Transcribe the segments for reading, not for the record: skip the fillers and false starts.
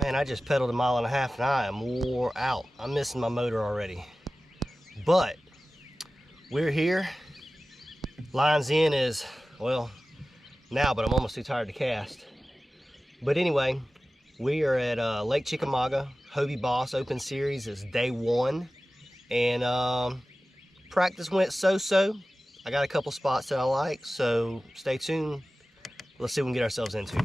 Man, I just pedaled 1.5 miles and I am wore out. I'm missing my motor already. But we're here. Lines in is, well, now, but I'm almost too tired to cast. But anyway, we are at Lake Chickamauga. Hobie BOS Open Series is day 1. And practice went so-so. I got a couple spots that I like, so stay tuned. Let's see what we can get ourselves into.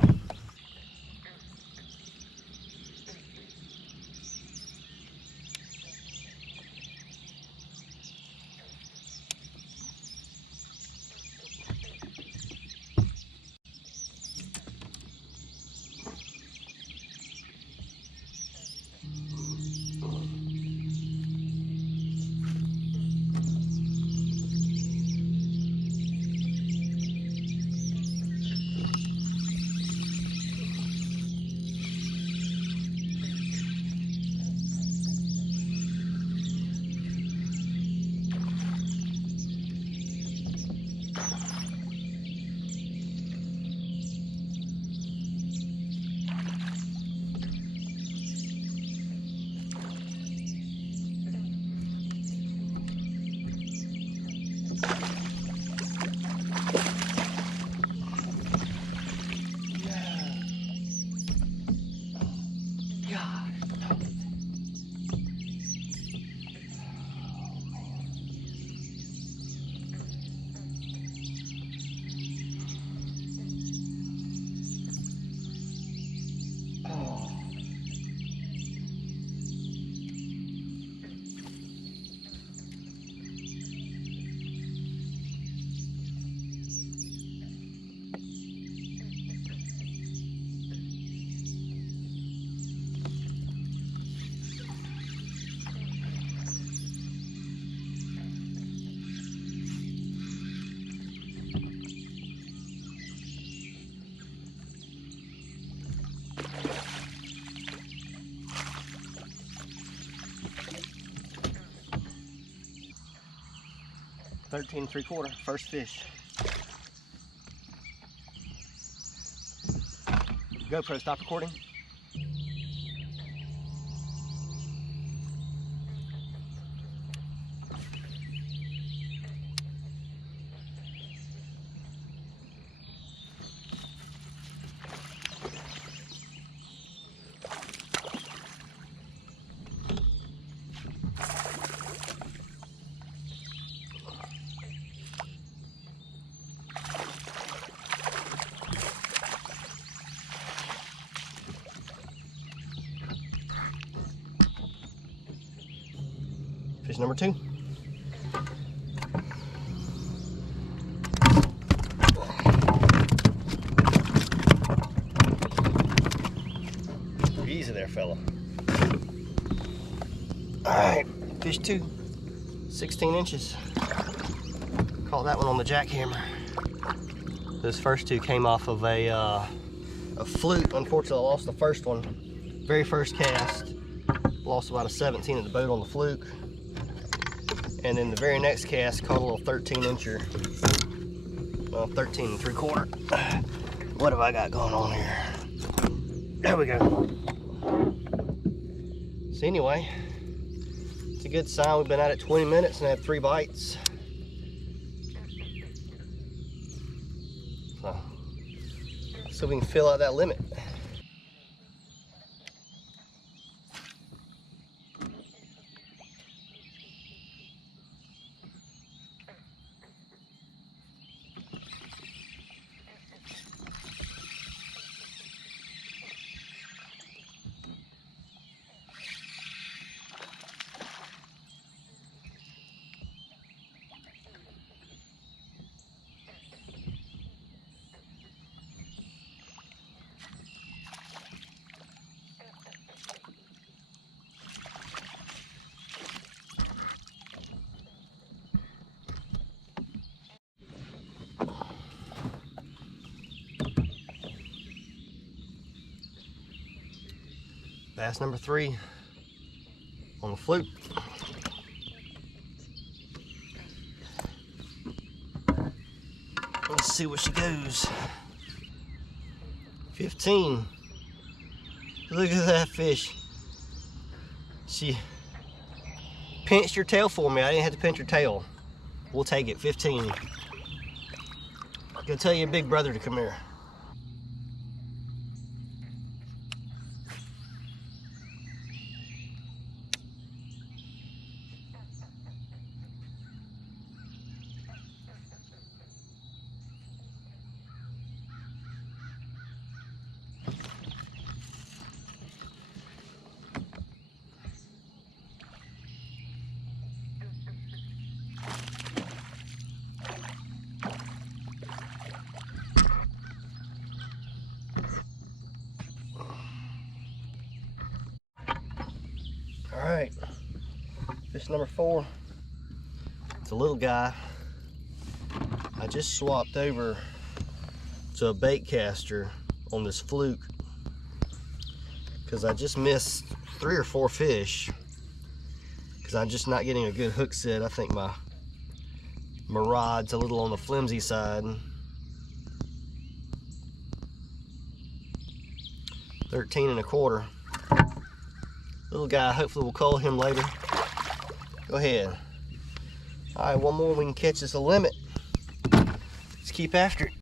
$13 3/4, first fish. GoPro, stop recording. Fish number 2. Easy there, fella. Alright, fish 2. 16 inches. Caught that one on the jackhammer. Those first 2 came off of a fluke. Unfortunately, I lost the first one. Very first cast. Lost about a 17 at the boat on the fluke. And then the very next cast caught a little 13-incher. Well, 13 3/4. What have I got going on here? There we go. So anyway, it's a good sign. We've been at it 20 minutes and had 3 bites. So we can fill out that limit. Bass number 3 on the fluke. Let's see where she goes. 15. Look at that fish. She pinched her tail for me. I didn't have to pinch her tail. We'll take it, 15. Go tell your big brother to come here. All right, fish number 4. It's a little guy. I just swapped over to a bait caster on this fluke because I just missed 3 or 4 fish because I'm just not getting a good hook set. I think my rod's a little on the flimsy side. 13 1/4. Little guy, hopefully we'll call him later. Go ahead. All right, one more we can catch us a limit. Let's keep after it.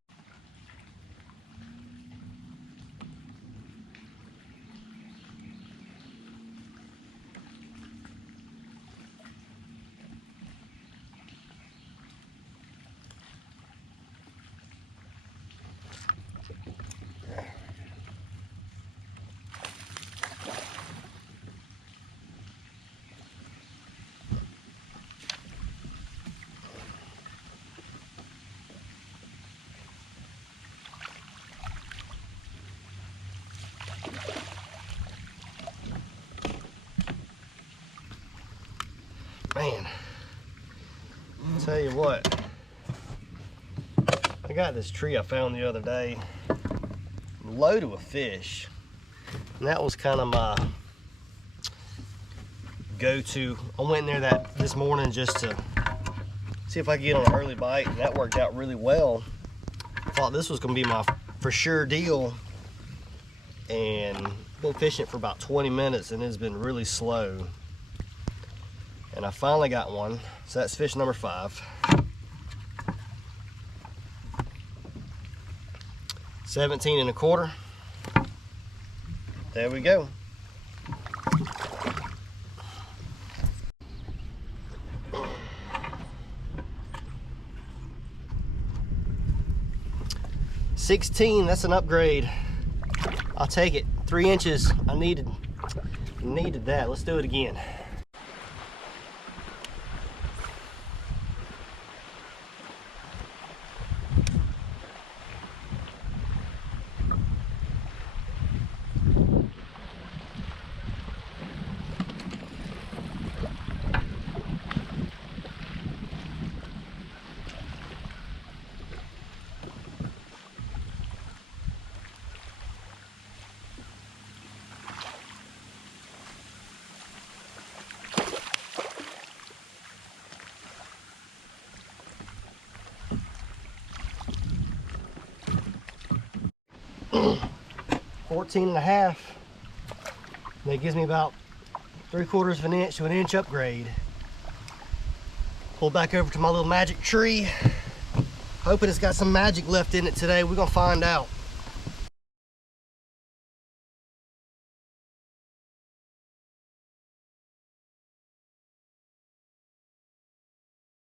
Man, I'll tell you what, I got this tree I found the other day loaded with fish, and that was kind of my go-to. I went in there this morning just to see if I could get on an early bite, and that worked out really well. I thought this was going to be my for sure deal, and been fishing for about 20 minutes and it's been really slow. And I finally got one. So that's fish number 5. 17 1/4. There we go. $16, that's an upgrade. I'll take it. 3 inches. I needed that. Let's do it again. $14.5. That gives me about 3/4 of an inch to an inch upgrade. Pull back over to my little magic tree. Hoping it's got some magic left in it today. We're gonna find out.